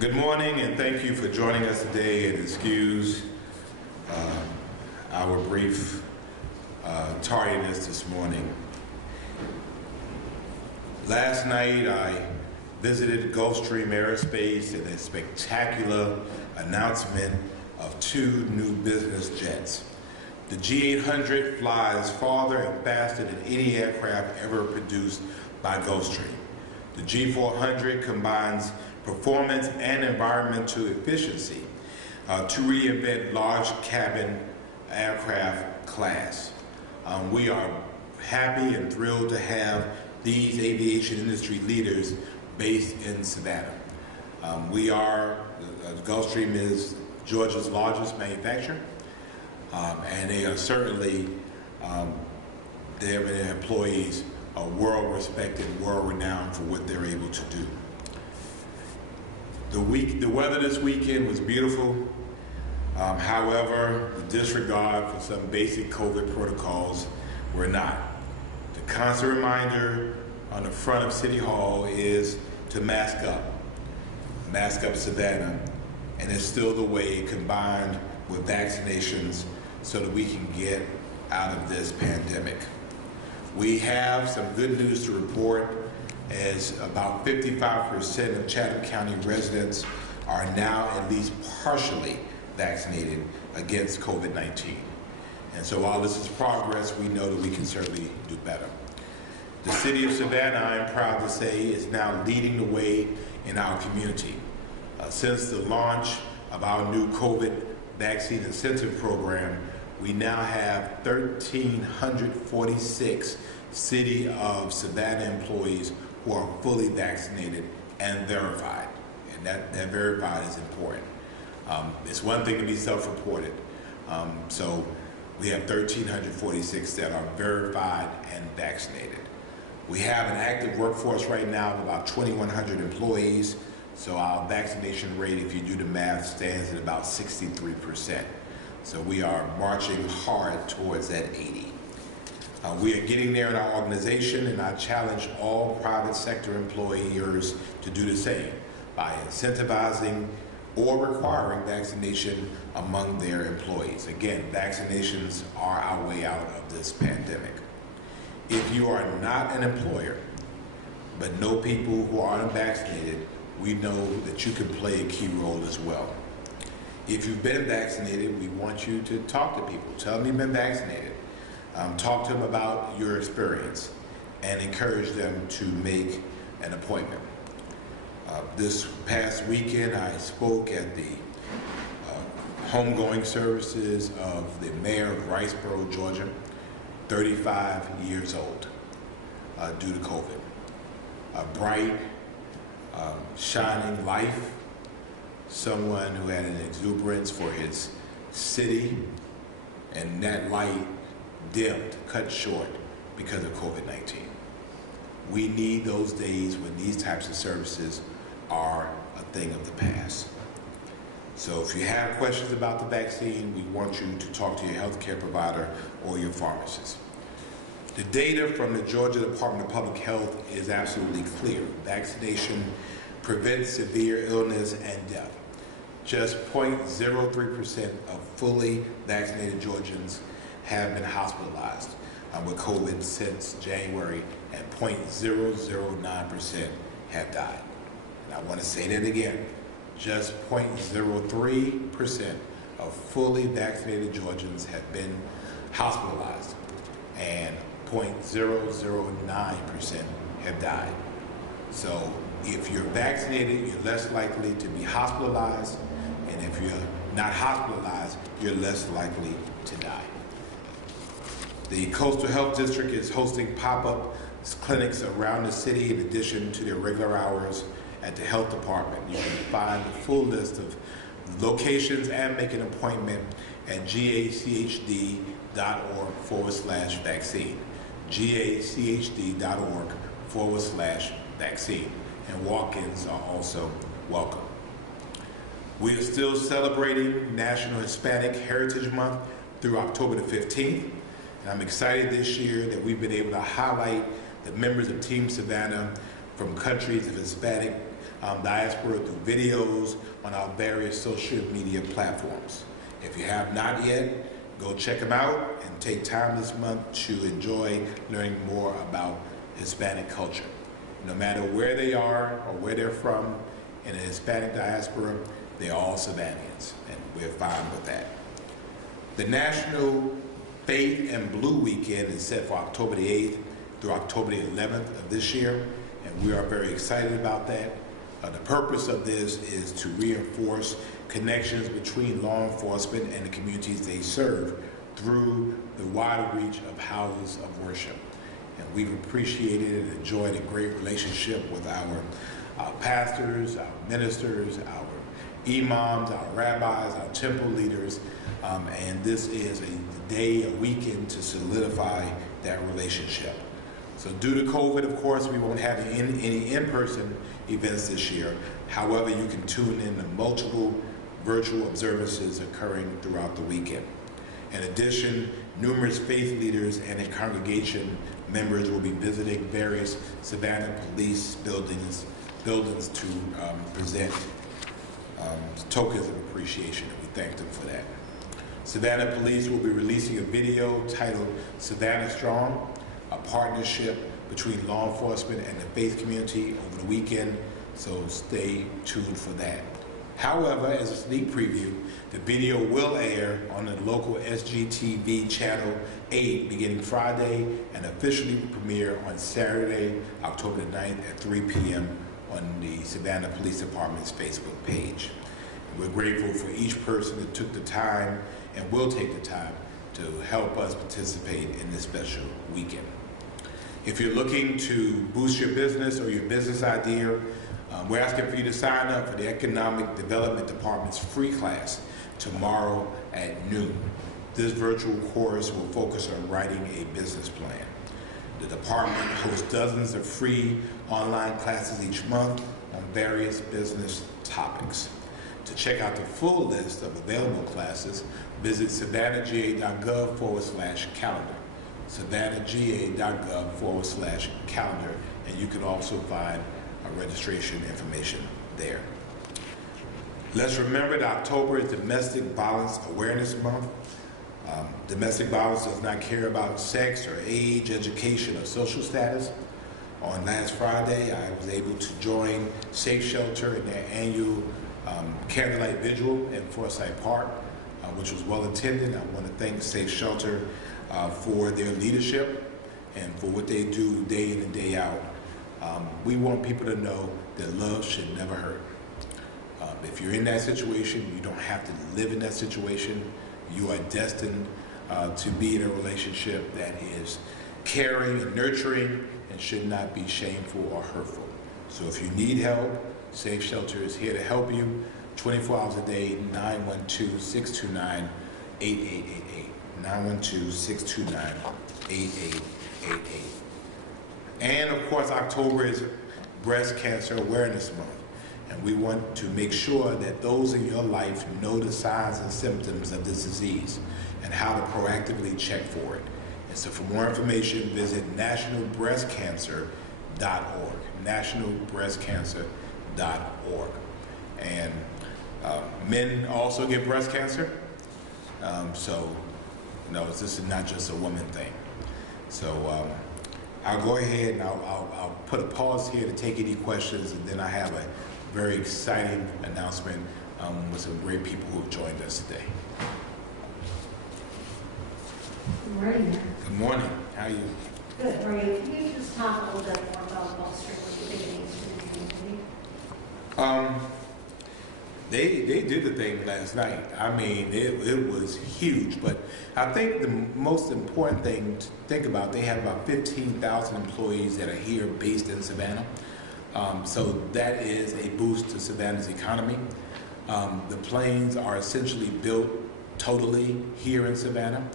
Good morning, and thank you for joining us today, and excuse our brief tardiness this morning. Last night I visited Gulfstream Aerospace and a spectacular announcement of 2 new business jets. The G800 flies farther and faster than any aircraft ever produced by Gulfstream. The G400 combines performance and environmental efficiency to reinvent large cabin aircraft class. We are happy and thrilled to have these aviation industry leaders based in Savannah. Gulfstream is Georgia's largest manufacturer, and they are certainly, their employees are world-respected, world-renowned for what they're able to do. The weather this weekend was beautiful. However, the disregard for some basic COVID protocols were not. The constant reminder on the front of City Hall is to mask up Savannah, and it's still the way, combined with vaccinations, so that we can get out of this pandemic. We have some good news to report, as about 55% of Chatham County residents are now at least partially vaccinated against COVID-19. And so while this is progress, we know that we can certainly do better. The city of Savannah, I'm proud to say, is now leading the way in our community. Since the launch of our new COVID vaccine incentive program, we now have 1,346 City of Savannah employees who are fully vaccinated and verified. And that verified is important. It's one thing to be self-reported. So we have 1,346 that are verified and vaccinated. We have an active workforce right now of about 2,100 employees. So our vaccination rate, if you do the math, stands at about 63%. So we are marching hard towards that 80. We are getting there in our organization, and I challenge all private sector employers to do the same by incentivizing or requiring vaccination among their employees. Again, vaccinations are our way out of this pandemic. If you are not an employer, but know people who are unvaccinated, we know that you can play a key role as well. If you've been vaccinated, we want you to talk to people. Tell them you've been vaccinated. Talk to them about your experience and encourage them to make an appointment. This past weekend, I spoke at the homegoing services of the mayor of Riceboro, Georgia, 35 years old, due to COVID. A bright, shining life, someone who had an exuberance for his city, and that light dimmed, cut short because of COVID-19. We need those days when these types of services are a thing of the past. So if you have questions about the vaccine, we want you to talk to your healthcare provider or your pharmacist. The data from the Georgia Department of Public Health is absolutely clear. Vaccination prevents severe illness and death. Just 0.03% of fully vaccinated Georgians have been hospitalized with COVID since January, and 0.009% have died. And I want to say that again, just 0.03% of fully vaccinated Georgians have been hospitalized, and 0.009% have died. So if you're vaccinated, you're less likely to be hospitalized, and if you're not hospitalized, you're less likely to die. The Coastal Health District is hosting pop-up clinics around the city in addition to their regular hours at the health department. You can find the full list of locations and make an appointment at gachd.org/vaccine. gachd.org/vaccine. And walk-ins are also welcome. We are still celebrating National Hispanic Heritage Month through October the 15th. And I'm excited this year that we've been able to highlight the members of Team Savannah from countries of Hispanic diaspora through videos on our various social media platforms. If you have not yet, go check them out and take time this month to enjoy learning more about Hispanic culture. No matter where they are or where they're from in the Hispanic diaspora, they're all Savannahans, and we're fine with that. The National Faith and Blue Weekend is set for October the 8th through October the 11th of this year, and we are very excited about that. The purpose of this is to reinforce connections between law enforcement and the communities they serve through the wider reach of houses of worship. And we've appreciated and enjoyed a great relationship with our pastors, our ministers, our imams, our rabbis, our temple leaders, and this is a day, a weekend to solidify that relationship. So due to COVID, of course, we won't have any in-person events this year. However, you can tune in to multiple virtual observances occurring throughout the weekend. In addition, numerous faith leaders and a congregation members will be visiting various Savannah police buildings to present tokens of appreciation, and we thank them for that. Savannah Police will be releasing a video titled Savannah Strong, a partnership between law enforcement and the faith community over the weekend, so stay tuned for that. However, as a sneak preview, the video will air on the local SGTV Channel 8 beginning Friday and officially premiere on Saturday, October the 9th at 3 p.m. on the Savannah Police Department's Facebook page. We're grateful for each person that took the time and will take the time to help us participate in this special weekend. If you're looking to boost your business or your business idea, we're asking for you to sign up for the Economic Development Department's free class tomorrow at noon. This virtual course will focus on writing a business plan. The department hosts dozens of free online classes each month on various business topics. To check out the full list of available classes, visit savannahga.gov/calendar. savannahga.gov/calendar, and you can also find registration information there. Let's remember that October is Domestic Violence Awareness Month. Domestic violence does not care about sex or age, education, or social status. On last Friday, I was able to join Safe Shelter in their annual candlelight vigil in Forsyth Park, which was well attended. I want to thank Safe Shelter for their leadership and for what they do day in and day out. We want people to know that love should never hurt. If you're in that situation, you don't have to live in that situation. You are destined to be in a relationship that is caring and nurturing and should not be shameful or hurtful. So if you need help, Safe Shelter is here to help you 24 hours a day, 912-629-8888. 912-629-8888. And of course, October is Breast Cancer Awareness Month. And we want to make sure that those in your life know the signs and symptoms of this disease and how to proactively check for it. And so for more information, visit nationalbreastcancer.org. nationalbreastcancer.org. And men also get breast cancer. So, no, this is not just a woman thing. So I'll go ahead and I'll put a pause here to take any questions, and then I have a very exciting announcement with some great people who have joined us today. Good morning. Good morning. How are you? Good. How are you? Can you just talk a little bit more about fostering what you think it means to the community? They did the thing last night. I mean, it was huge. But I think the most important thing to think about, they have about 15,000 employees that are here based in Savannah. So that is a boost to Savannah's economy. The planes are essentially built totally here in Savannah.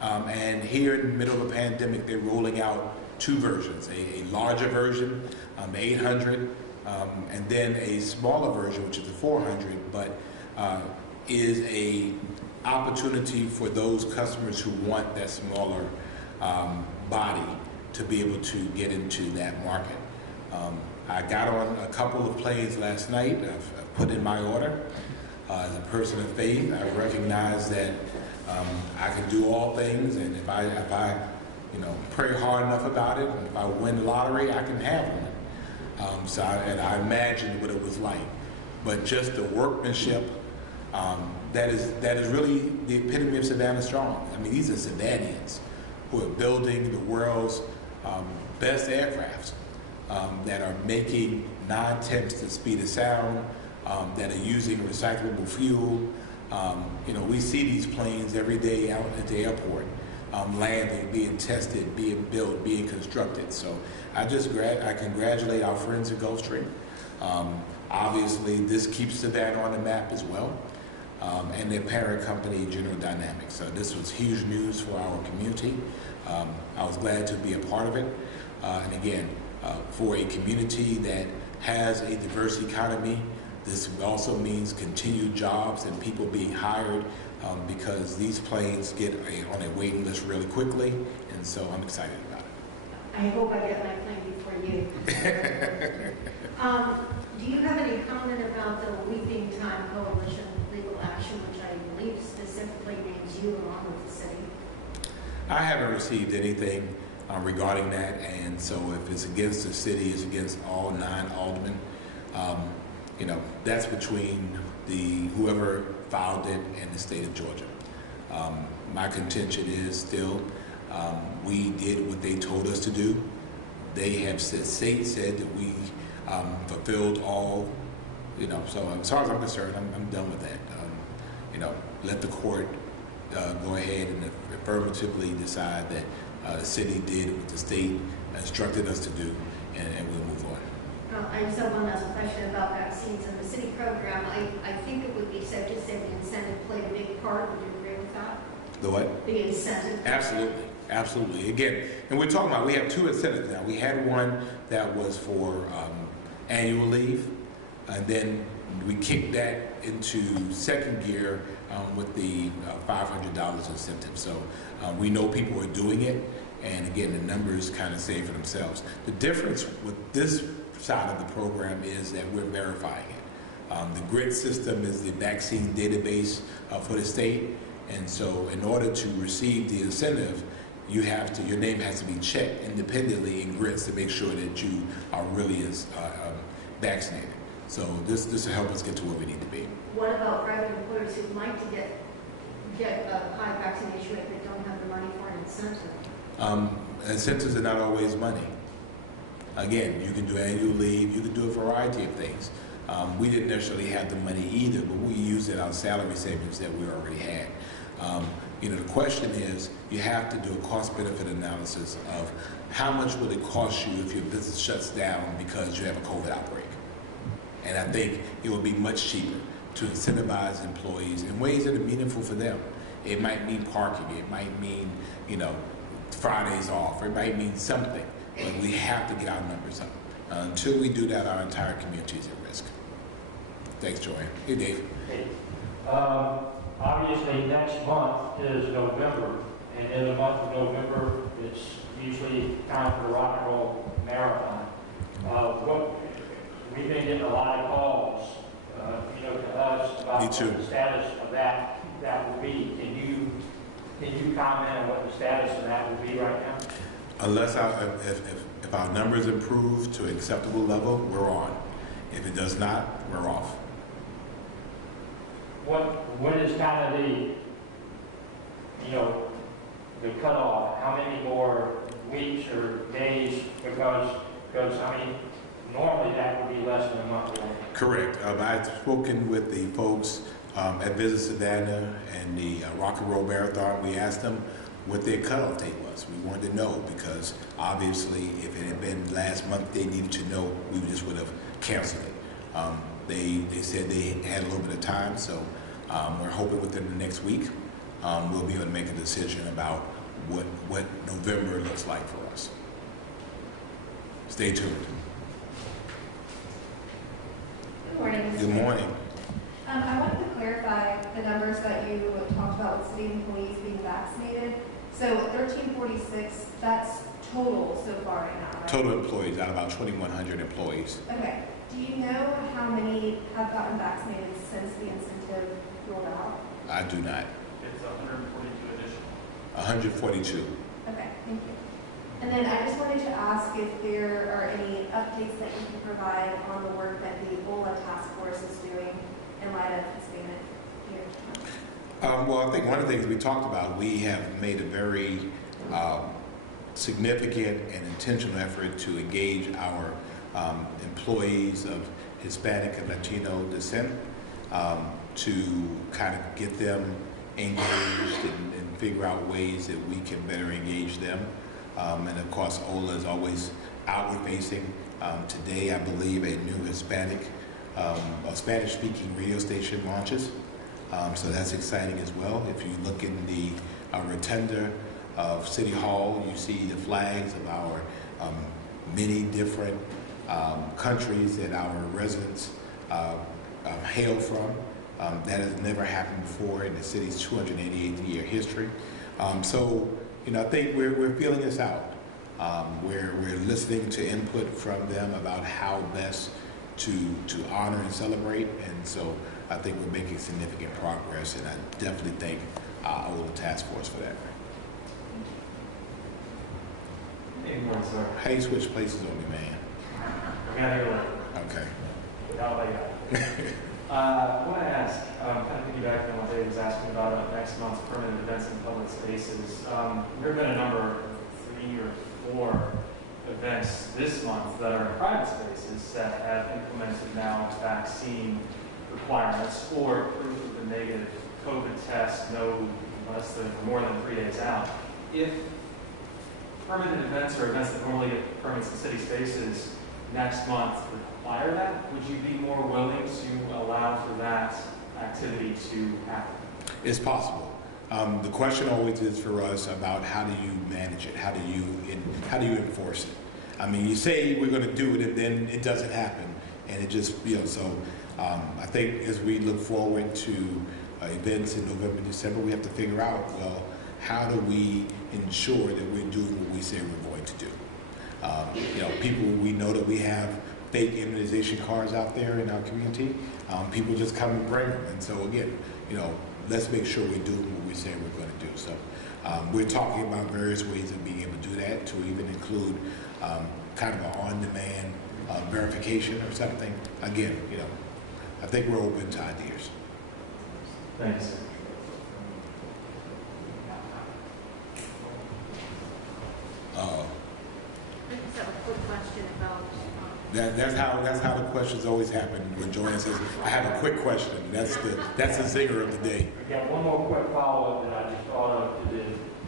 And here in the middle of a pandemic, they're rolling out two versions, a larger version, 800, and then a smaller version, which is the 400, but is a opportunity for those customers who want that smaller body to be able to get into that market. I got on a couple of planes last night. I've put in my order. As a person of faith, I recognize that I can do all things, and if I pray hard enough about it, and if I win the lottery, I can have one. And I imagined what it was like. But just the workmanship, that is really the epitome of Savannah Strong. I mean, these are Savannans who are building the world's best aircrafts, that are making 9/10 the speed of sound, that are using recyclable fuel. We see these planes every day out at the airport, landing, being tested, being built, being constructed. So I congratulate our friends at Gulfstream. Obviously, this keeps Savannah on the map as well, and their parent company, General Dynamics. So this was huge news for our community. I was glad to be a part of it. And again, for a community that has a diverse economy, this also means continued jobs and people being hired, because these planes get on a waiting list really quickly, and so I'm excited about it. I hope I get my plane before you. Do you have any comment about the Weeping Time Coalition legal action, which I believe specifically names you along with the city? I haven't received anything regarding that, and so if it's against the city, it's against all 9 aldermen. That's between whoever filed it and the state of Georgia. My contention is still, we did what they told us to do. They have said that we fulfilled all, so as far as I'm concerned, I'm done with that. Let the court go ahead and affirmatively decide that the city did what the state instructed us to do, and we'll move on. I just have one last question about vaccines and the city program. I think it would be safe to say the incentive played a big part. Would you agree with that? The what? The incentive. Absolutely. Absolutely. Again, and we're talking about, we have 2 incentives now. We had one that was for annual leave, and then we kicked that into second gear with the $500 incentive. So we know people are doing it, and again, the numbers kind of say for themselves. The difference with this side of the program is that we're verifying it. The GRID system is the vaccine database for the state, and so in order to receive the incentive, your name has to be checked independently in GRIDs to make sure that you are really vaccinated. So this will help us get to where we need to be. What about private employers who'd like to get a high vaccination rate but don't have the money for an incentive? Incentives are not always money. Again, you can do annual leave, you can do a variety of things. We didn't necessarily have the money either, but we used it our salary savings that we already had. The question is, you have to do a cost-benefit analysis of how much will it cost you if your business shuts down because you have a COVID outbreak. And I think it would be much cheaper to incentivize employees in ways that are meaningful for them. It might mean parking, it might mean, Fridays off, or it might mean something. But we have to get our numbers up. Until we do that, our entire community is at risk. Thanks, Joanne. Hey, Dave. Hey. Obviously, next month is November, and in the month of November, it's usually time for the Rock and Roll Marathon. We've been getting a lot of calls, to us about what the status of that will be. Can you comment on what the status of that will be right now? Unless if our numbers improve to an acceptable level, we're on. If it does not, we're off. What is kind of the cutoff? How many more weeks or days? Because normally that would be less than a month long. Correct. I've spoken with the folks at Visit Savannah and the Rock and Roll Marathon. We asked them what their cutoff date was. We wanted to know because obviously if it had been last month they needed to know, we just would have canceled it. They said they had a little bit of time, so we're hoping within the next week we'll be able to make a decision about what November looks like for us. Stay tuned. Good morning. Good morning. I wanted to clarify the numbers that you talked about with city employees being vaccinated. So 1346, that's total so far right now, right? Total employees, out of about 2,100 employees. Okay. Do you know how many have gotten vaccinated since the incentive rolled out? I do not. It's 142 additional. 142. Okay, thank you. And then I just wanted to ask if there are any updates that you can provide on the work that the Ebola task force is doing in light of Hispanic Heritage Month. Well, I think one of the things we talked about, we have made a very significant and intentional effort to engage our employees of Hispanic and Latino descent to kind of get them engaged and figure out ways that we can better engage them. And of course, OLA is always outward facing. Today, I believe a new Hispanic, a Spanish-speaking radio station launches. So that's exciting as well. If you look in the rotunda of City Hall, you see the flags of our many different countries that our residents hail from. That has never happened before in the city's 288th year history. So, I think we're feeling this out. We're listening to input from them about how best to honor and celebrate, and so I think we're making significant progress, and I definitely thank OLA Task Force for that. Hey, morning, sir. How you switch places on me, man? I'm gonna hear that. Okay. Without that. I want to ask, kind of piggybacking on what Dave was asking about next month's permanent events in public spaces. There have been a number of 3 or 4 events this month that are in private spaces that have implemented now vaccine requirements or proof of a negative COVID test more than 3 days out. If permanent events or events that normally get permits in city spaces next month require that, would you be more willing to allow for that activity to happen? It's possible. The question always is for us about how do you manage it? How do you enforce it? I mean, you say we're going to do it, and then it doesn't happen, and it just so. I think as we look forward to events in November, December, we have to figure out, well, how do we ensure that we're doing what we say we're going to do? People, we know that we have fake immunization cards out there in our community. People just come and bring them, and so again, let's make sure we're doing what we say we're going to do. So we're talking about various ways of being able to do that, to even include kind of an on-demand verification or something. Again, I think we're open to ideas. Thanks. I just have a quick question about, That's how the questions always happen when Joanne says, "I have a quick question." That's the zinger of the day. Again, one more quick follow-up that I just thought of to the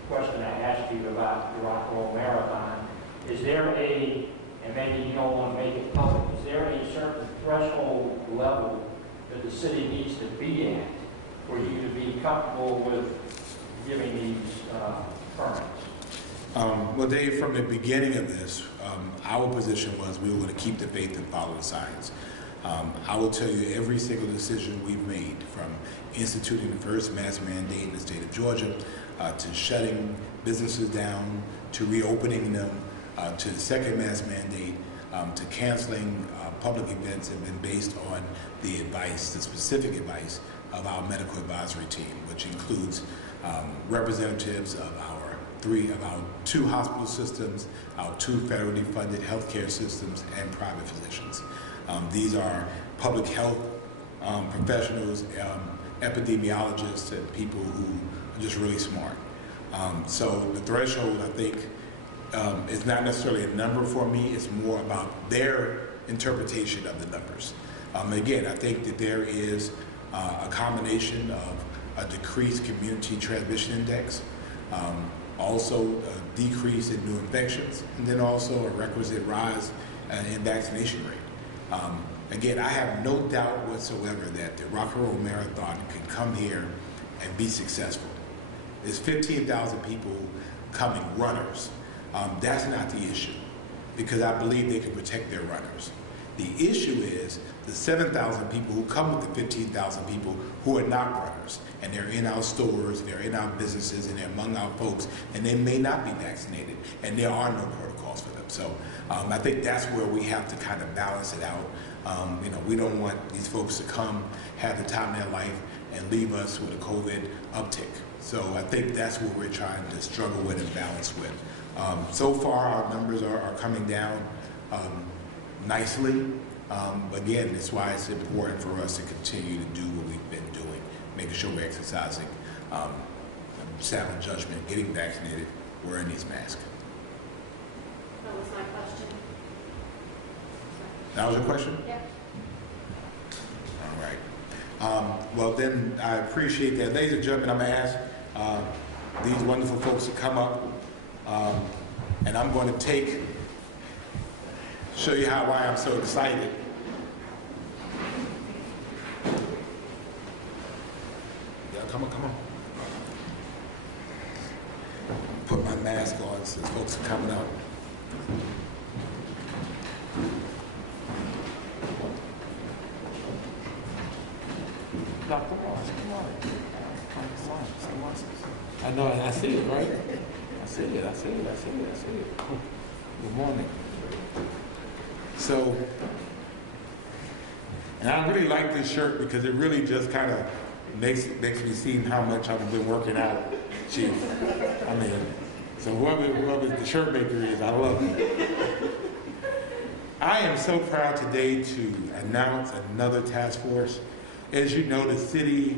question I asked you about the Rock and Roll Marathon. Is there and maybe you don't want to make it public, is there a certain threshold level that the city needs to be at for you to be comfortable with giving these permits? Well, Dave, from the beginning of this, our position was we were going to keep the faith and follow the science. I will tell you every single decision we've made, from instituting the first mask mandate in the state of Georgia, to shutting businesses down, to reopening them, to the second mask mandate, to canceling public events, have been based on the specific advice of our medical advisory team, which includes representatives of our 2 hospital systems, our 2 federally funded healthcare systems, and private physicians. These are public health professionals, epidemiologists, and people who are just really smart. So the threshold, I think, is not necessarily a number for me. It's more about their interpretation of the numbers. Again, I think that there is a combination of a decreased community transmission index, also a decrease in new infections, and then also a requisite rise in vaccination rate. Again, I have no doubt whatsoever that the Rock and Roll Marathon can come here and be successful. There's 15,000 people coming, runners. That's not the issue, because I believe they can protect their runners. The issue is the 7,000 people who come with the 15,000 people who are not runners, and they're in our stores, they're in our businesses, and they're among our folks, and they may not be vaccinated, and there are no protocols for them. So I think that's where we have to kind of balance it out. You know, we don't want these folks to come, have the time of their life, and leave us with a COVID uptick. So I think that's what we're trying to struggle with and balance with. So far, our numbers are coming down nicely. Again, that's why it's important for us to continue to do what we've been doing, making sure we're exercising sound judgment, getting vaccinated, wearing these masks. That was my question. That was your question? Yeah. All right. Well, then I appreciate that. Ladies and gentlemen, I'm going to ask these wonderful folks to come up, and I'm going to show you why I'm so excited. Yeah, come on. Put my mask on since folks are coming up. Dr. Ross, come on. I know, I see it, right? I see it. Good morning. So, and I really like this shirt because it really just kind of makes me see how much I've been working out, Chief. I mean, so whoever the shirt maker is, I love it. I am so proud today to announce another task force. As you know, the city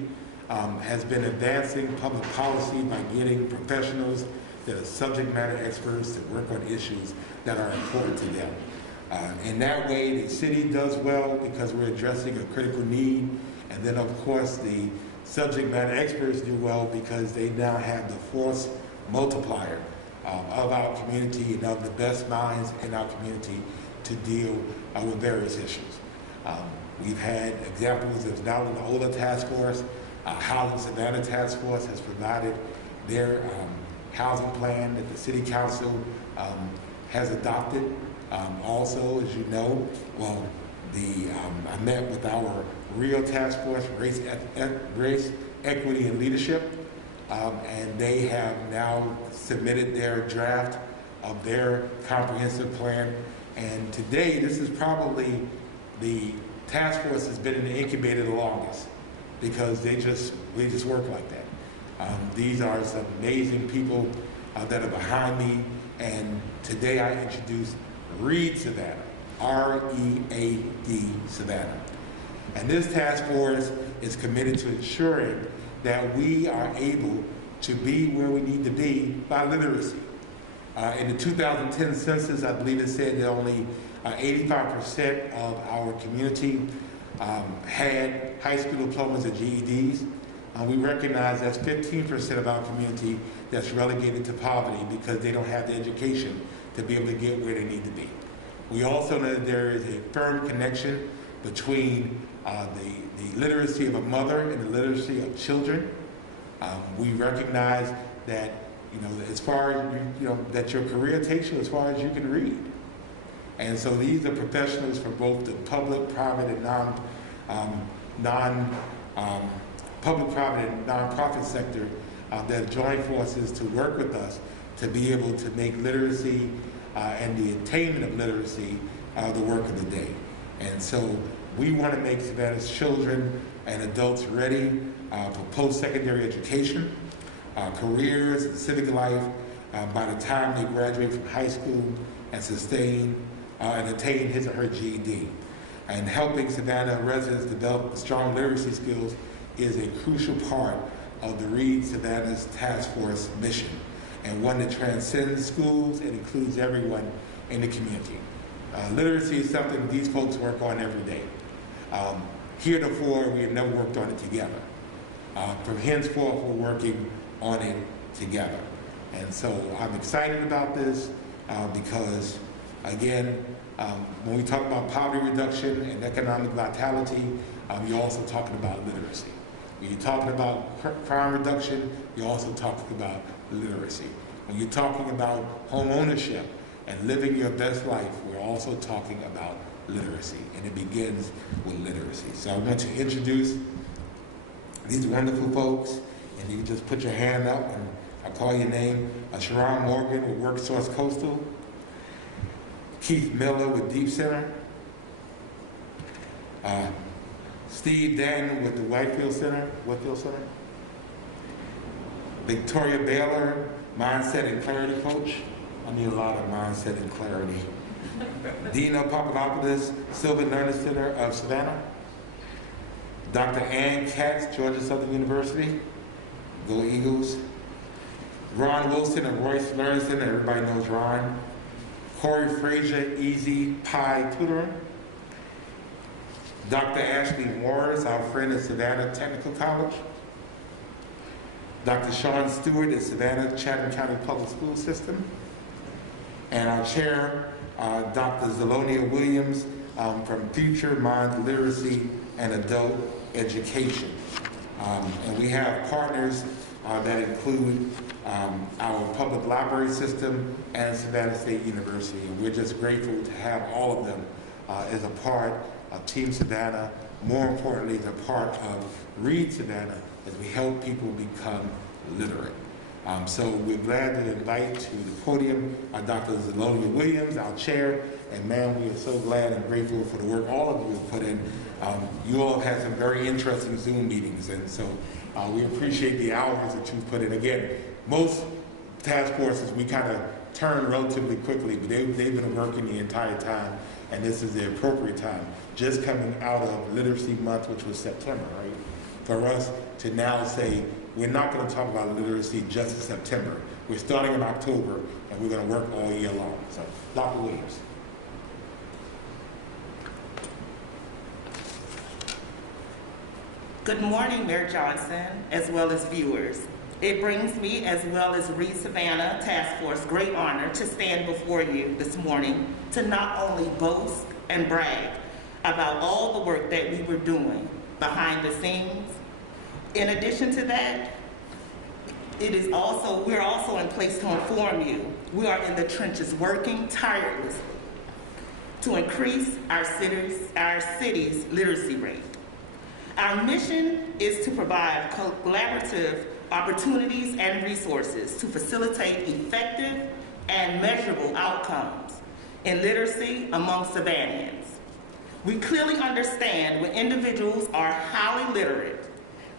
has been advancing public policy by getting professionals that are subject matter experts to work on issues that are important to them. In that way, the city does well because we're addressing a critical need, and then of course the subject matter experts do well because they now have the force multiplier of our community and of the best minds in our community to deal with various issues. We've had examples of now in the OLA task force. Housing Savannah task force has provided their housing plan that the city council has adopted. Also, as you know, I met with our real task force, race, equity, and leadership, and they have now submitted their draft of their comprehensive plan. And today, this is probably the task force has been in the incubator the longest because we just work like that. These are some amazing people that are behind me, and today I introduce READ Savannah, R-E-A-D Savannah. And this task force is committed to ensuring that we are able to be where we need to be by literacy. In the 2010 census, I believe it said that only 85% of our community had high school diplomas or GEDs. We recognize that's 15% of our community that's relegated to poverty because they don't have the education to be able to get where they need to be. We also know that there is a firm connection between the literacy of a mother and the literacy of children. We recognize that, as far as that your career takes you as far as you can read. And so these are professionals from both the public, private, and public-private and nonprofit sector that join forces to work with us to be able to make literacy and the attainment of literacy the work of the day. And so we want to make Savannah's children and adults ready for post-secondary education, careers, and civic life by the time they graduate from high school and sustain and attain his or her GED. And helping Savannah residents develop strong literacy skills is a crucial part of the READ Savannah's task force mission, and one that transcends schools and includes everyone in the community. Literacy is something these folks work on every day. Heretofore, we have never worked on it together. From henceforth, we're working on it together. And so I'm excited about this because, again, when we talk about poverty reduction and economic vitality, you're also talking about literacy. When you're talking about crime reduction, you're also talking about literacy. When you're talking about home ownership and living your best life, we're also talking about literacy, and it begins with literacy. So I want to introduce these wonderful folks, and you can just put your hand up and I call your name. Sharon Morgan with WorkSource Coastal, Keith Miller with Deep Center, Steve Daniel with the Whitefield Center, Victoria Baylor, Mindset and Clarity Coach. I need a lot of mindset and clarity. Dina Papadopoulos, Sylvan Learning Center of Savannah. Dr. Ann Katz, Georgia Southern University. Go Eagles. Ron Wilson and Royce Learning Center, everybody knows Ron. Corey Frazier, Easy Pie Tutoring. Dr. Ashley Morris, our friend at Savannah Technical College. Dr. Sean Stewart at Savannah Chatham County Public School System. And our chair, Dr. Zelonia Williams from Future Mind Literacy and Adult Education. And we have partners that include our public library system and Savannah State University. And we're just grateful to have all of them as a part of Team Savannah, more importantly, as a part of Read Savannah, as we help people become literate. So we're glad to invite to the podium Dr. Zelonia Williams, our chair, and ma'am, we are so glad and grateful for the work all of you have put in. You all have had some very interesting Zoom meetings, and so we appreciate the hours that you've put in. Again, most task forces we kind of turn relatively quickly, but they've been working the entire time, and this is the appropriate time. Just coming out of Literacy Month, which was September, right? For us to now say, we're not going to talk about literacy just in September. We're starting in October, and we're going to work all year long. So, Dr. Williams. Good morning, Mayor Johnson, as well as viewers. It brings me, as well as Read Savannah Task Force, great honor to stand before you this morning to not only boast and brag about all the work that we were doing behind the scenes. In addition to that, we're also in place to inform you. We are in the trenches working tirelessly to increase our city's literacy rate. Our mission is to provide collaborative opportunities and resources to facilitate effective and measurable outcomes in literacy among Savannahans. We clearly understand when individuals are highly literate,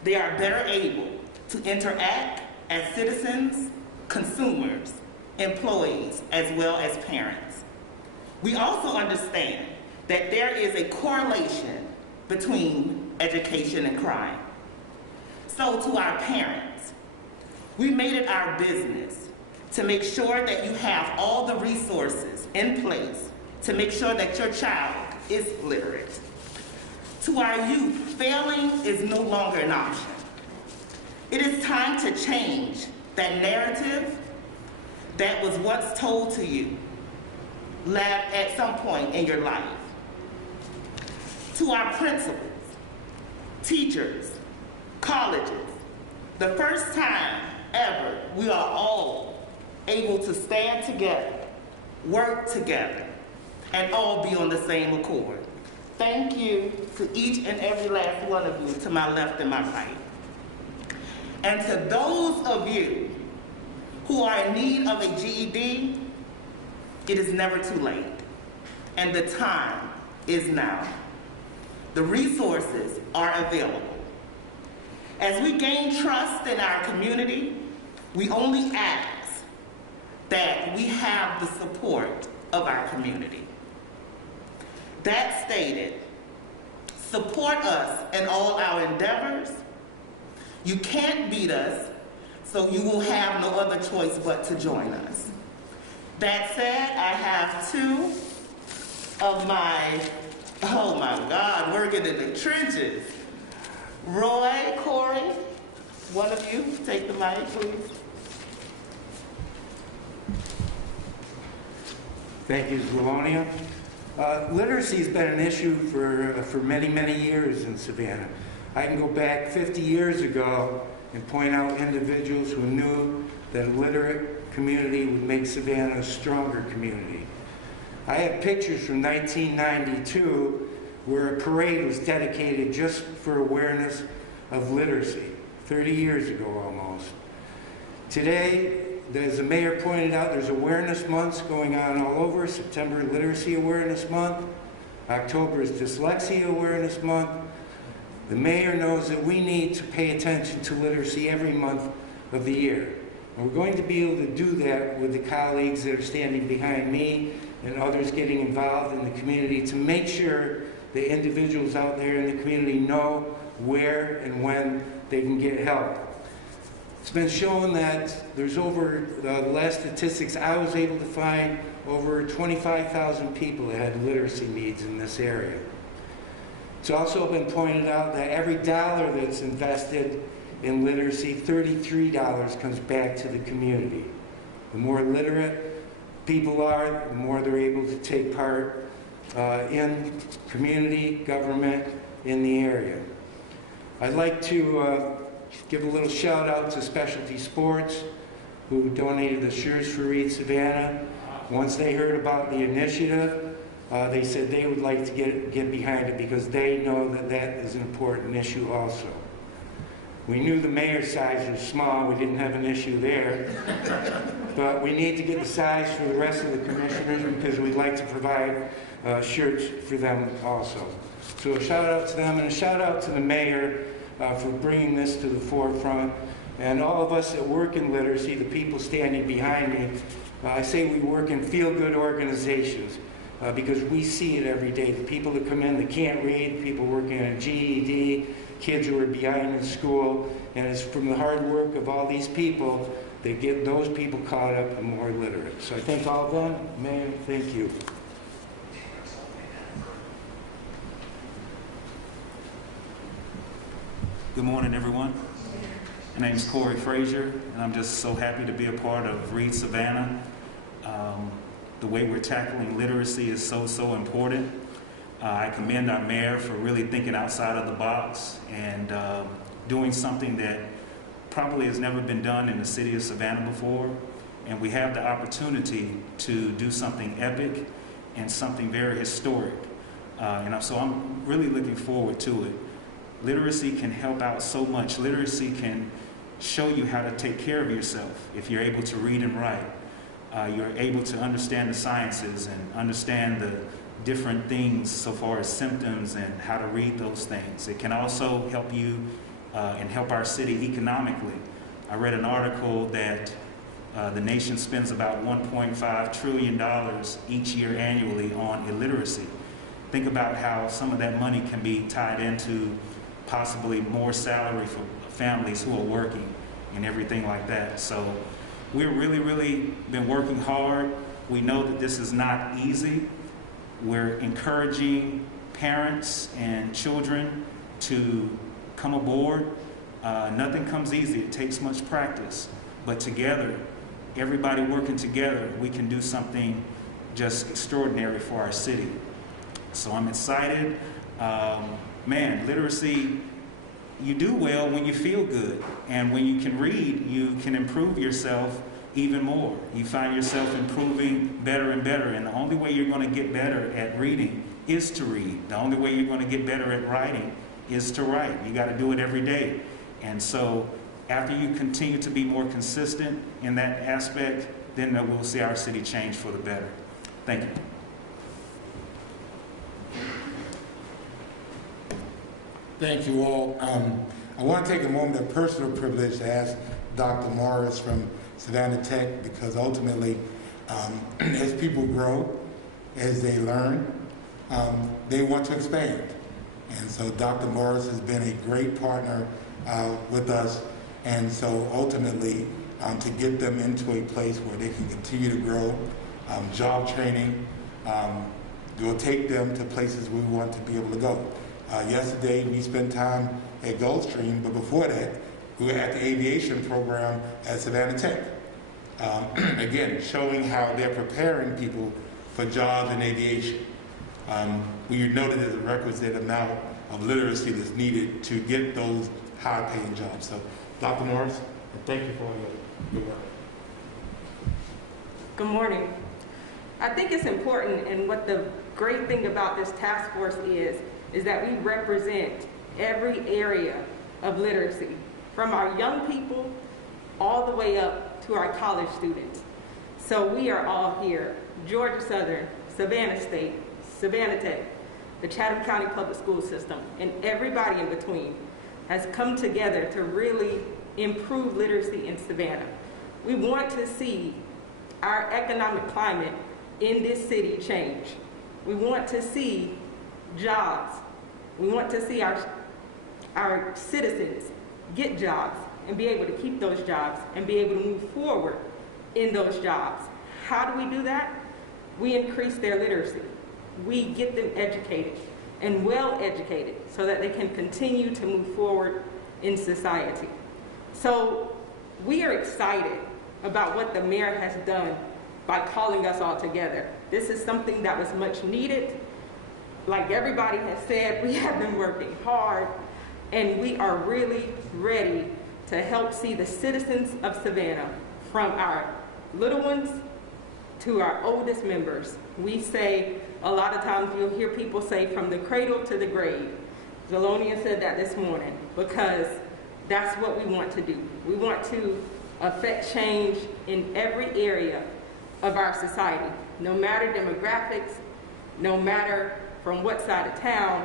they are better able to interact as citizens, consumers, employees, as well as parents. We also understand that there is a correlation between education and crime. So to our parents, we made it our business to make sure that you have all the resources in place to make sure that your child is literate. To our youth, failing is no longer an option. It is time to change that narrative that was once told to you at some point in your life. To our principals, teachers, colleges, the first time ever we are all able to stand together, work together, and all be on the same accord. Thank you to each and every last one of you, to my left and my right. And to those of you who are in need of a GED, it is never too late, and the time is now. The resources are available. As we gain trust in our community, we only ask that we have the support of our community. That stated, support us in all our endeavors. You can't beat us, so you will have no other choice but to join us. That said, I have two of my, oh my God, working in the trenches. Roy, Corey, one of you, take the mic, please. Thank you, Zelonia. Literacy has been an issue for many, many years in Savannah. I can go back 50 years ago and point out individuals who knew that a literate community would make Savannah a stronger community. I have pictures from 1992 where a parade was dedicated just for awareness of literacy, 30 years ago almost. Today, as the mayor pointed out, there's awareness months going on all over. September, Literacy Awareness Month. October is Dyslexia Awareness Month. The mayor knows that we need to pay attention to literacy every month of the year. And we're going to be able to do that with the colleagues that are standing behind me and others getting involved in the community to make sure the individuals out there in the community know where and when they can get help. It's been shown that there's over, the last statistics I was able to find, over 25,000 people that had literacy needs in this area. It's also been pointed out that every dollar that's invested in literacy, $33 comes back to the community. The more literate people are, the more they're able to take part in community government in the area. I'd like to give a little shout out to Specialty Sports, who donated the shirts for Read Savannah. Once they heard about the initiative, they said they would like to get behind it because they know that that is an important issue also. We knew the mayor's size was small, we didn't have an issue there, but we need to get the size for the rest of the commissioners because we'd like to provide shirts for them also. So a shout out to them and a shout out to the mayor for bringing this to the forefront. And all of us that work in literacy, the people standing behind me, I say we work in feel-good organizations because we see it every day. The people that come in that can't read, people working on a GED, kids who are behind in school, and it's from the hard work of all these people that get those people caught up and more literate. So I thank all of them. Mayor, thank you. Good morning, everyone. My name is Corey Frazier, and I'm just so happy to be a part of Read Savannah. The way we're tackling literacy is so important. I commend our mayor for really thinking outside of the box and doing something that probably has never been done in the city of Savannah before. And we have the opportunity to do something epic and something very historic. So I'm really looking forward to it. Literacy can help out so much. Literacy can show you how to take care of yourself if you're able to read and write. You're able to understand the sciences and understand the different things so far as symptoms and how to read those things. It can also help you and help our city economically. I read an article that the nation spends about $1.5 trillion each year annually on illiteracy. Think about how some of that money can be tied into possibly more salary for families who are working and everything like that. So we're really been working hard. We know that this is not easy. We're encouraging parents and children to come aboard. Nothing comes easy. It takes much practice. But together, everybody working together, we can do something just extraordinary for our city. So I'm excited. Literacy, you do well when you feel good. And when you can read, you can improve yourself even more. You find yourself improving better and better. And the only way you're going to get better at reading is to read. The only way you're going to get better at writing is to write. You got to do it every day. And so after you continue to be more consistent in that aspect, then we'll see our city change for the better. Thank you. Thank you all. I want to take a moment of personal privilege to ask Dr. Morris from Savannah Tech, because ultimately, as people grow, as they learn, they want to expand. And so Dr. Morris has been a great partner with us. And so ultimately, to get them into a place where they can continue to grow, job training, will take them to places we want to be able to go. Yesterday, we spent time at Gulfstream, but before that, we were at the aviation program at Savannah Tech. Again, showing how they're preparing people for jobs in aviation. We noted there's a requisite amount of literacy that's needed to get those high-paying jobs. So, Dr. Morris, thank you for your work. Good morning. I think it's important, and what the great thing about this task force is that we represent every area of literacy, from our young people all the way up to our college students. So we are all here, Georgia Southern, Savannah State, Savannah Tech, the Chatham County Public School System, and everybody in between has come together to really improve literacy in Savannah. We want to see our economic climate in this city change. We want to see jobs. We want to see our citizens get jobs and be able to keep those jobs and be able to move forward in those jobs. How do we do that? We increase their literacy. We get them educated and well educated so that they can continue to move forward in society. So we are excited about what the mayor has done by calling us all together. This is something that was much needed. Like everybody has said, we have been working hard, and we are really ready to help see the citizens of Savannah, from our little ones to our oldest members. We say, a lot of times you'll hear people say, from the cradle to the grave. Zelonia said that this morning, because that's what we want to do. We want to affect change in every area of our society, no matter demographics, no matter from what side of town.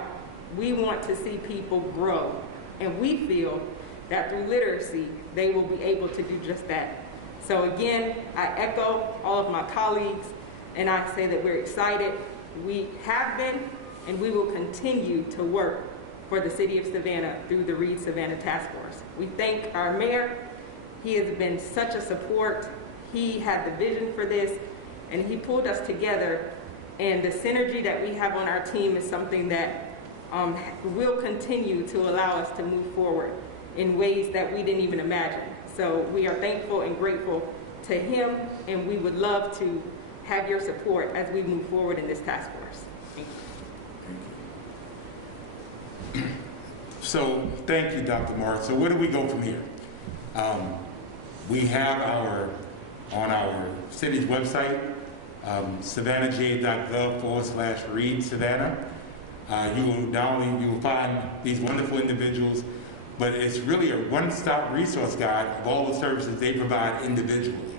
We want to see people grow, and we feel that through literacy, they will be able to do just that. So again, I echo all of my colleagues, and I say that we're excited. We have been, and we will continue to work for the city of Savannah through the Read Savannah Task Force. We thank our mayor. He has been such a support. He had the vision for this, and he pulled us together, and the synergy that we have on our team is something that will continue to allow us to move forward in ways that we didn't even imagine. So we are thankful and grateful to him, and we would love to have your support as we move forward in this task force. Thank you. Thank you. So thank you, Dr. Morris. So where do we go from here? We have on our city's website, savannahga.gov/read Savannah. You will find these wonderful individuals, but it's really a one-stop resource guide of all the services they provide individually.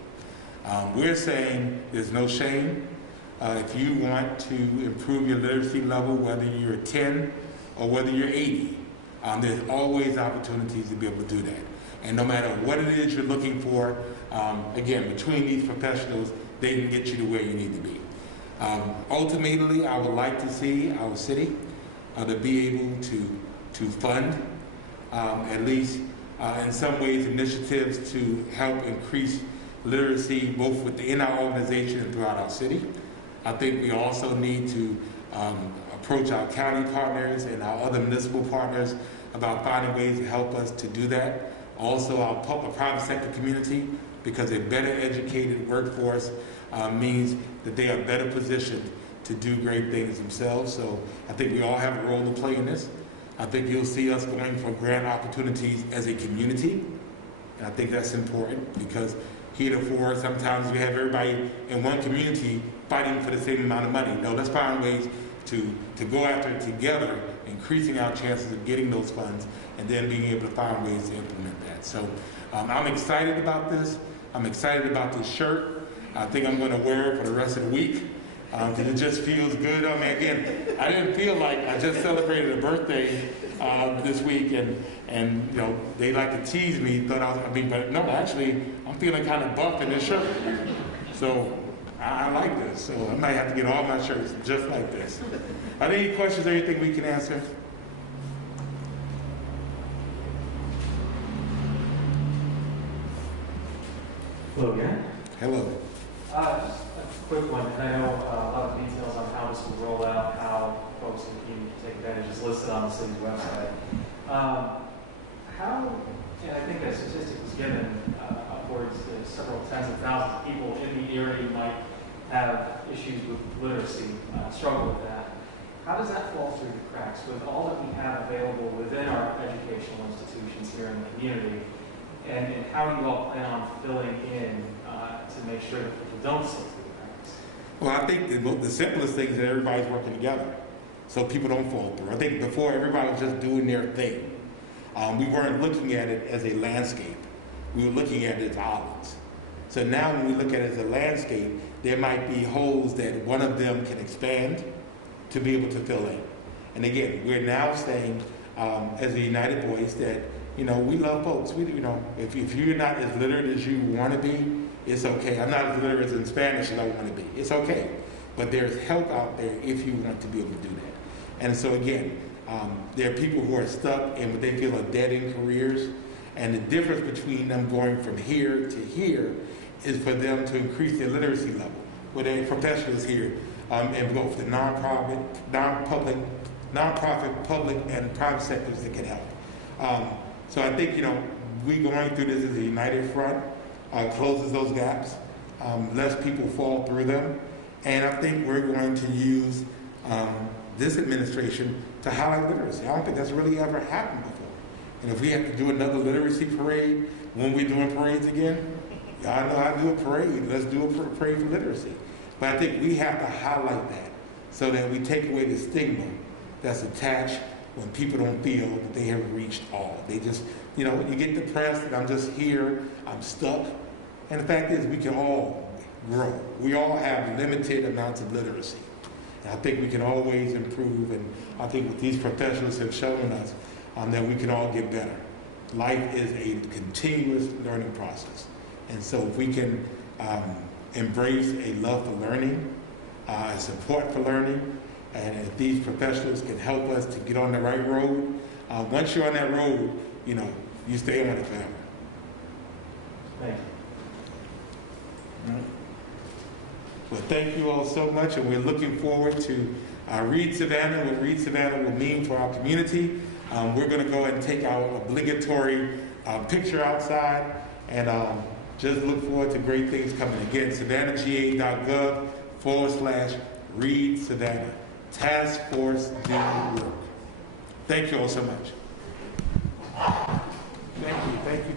We're saying there's no shame. If you want to improve your literacy level, whether you're 10 or whether you're 80, there's always opportunities to be able to do that. And no matter what it is you're looking for, again, between these professionals, they can get you to where you need to be. Ultimately, I would like to see our city to be able to fund, at least in some ways, initiatives to help increase literacy both within our organization and throughout our city. I think we also need to approach our county partners and our other municipal partners about finding ways to help us to do that. Also our private sector community, because a better educated workforce means that they are better positioned to do great things themselves. So I think we all have a role to play in this. I think you'll see us going for grant opportunities as a community. And I think that's important, because heretofore, sometimes we have everybody in one community fighting for the same amount of money. No, let's find ways to go after it together, increasing our chances of getting those funds, and then being able to find ways to implement that. So I'm excited about this. I'm excited about this shirt. I think I'm going to wear it for the rest of the week, because it just feels good. I mean, again, I didn't feel like I just celebrated a birthday this week, and you know, they like to tease me, thought I was going to be, but no, actually, I'm feeling kind of buff in this shirt. So I like this, so I might have to get all my shirts just like this. Are there any questions or anything we can answer? Hello again. Hello. Just a quick one. I know a lot of details on how this will roll out, how folks can take advantage is listed on the city's website. How, and I think a statistic was given, upwards of several tens of thousands of people in the area might have issues with literacy, struggle with that. How does that fall through the cracks with all that we have available within our educational institutions here in the community? And how do you all plan on filling in to make sure that people don't slip through the cracks? Well, I think the simplest thing is that everybody's working together, so people don't fall through. I think before everybody was just doing their thing. We weren't looking at it as a landscape. We were looking at it as islands. So now when we look at it as a landscape, there might be holes that one of them can expand to be able to fill in. And again, we're now saying, as a united voice, that we love folks. If you're not as literate as you want to be, it's okay. I'm not as literate in Spanish as I want to be. It's okay. But there's help out there if you want to be able to do that. And so again, there are people who are stuck in what they feel are dead-end careers. And the difference between them going from here to here is for them to increase their literacy level. Where there are professionals here in both the nonprofit, public, and private sectors that can help. So I think, we going through this as a united front closes those gaps, lets people fall through them. And I think we're going to use this administration to highlight literacy. I don't think that's really ever happened before. And if we have to do another literacy parade when we're doing parades again, y'all know how to do a parade. Let's do a parade for literacy. But I think we have to highlight that so that we take away the stigma that's attached when people don't feel that they have reached all. They just, you get depressed and I'm just here, I'm stuck. And the fact is we can all grow. We all have limited amounts of literacy. And I think we can always improve, and I think what these professionals have shown us that we can all get better. Life is a continuous learning process. And so if we can embrace a love for learning, support for learning, and if these professionals can help us to get on the right road, once you're on that road, you stay on it forever. Thank you. All right. Well, thank you all so much, and we're looking forward to Read Savannah, what Read Savannah will mean for our community. We're going to go ahead and take our obligatory picture outside, and just look forward to great things coming. Again, savannahga.gov/Read Savannah. Task Force do work. Thank you all so much. Thank you.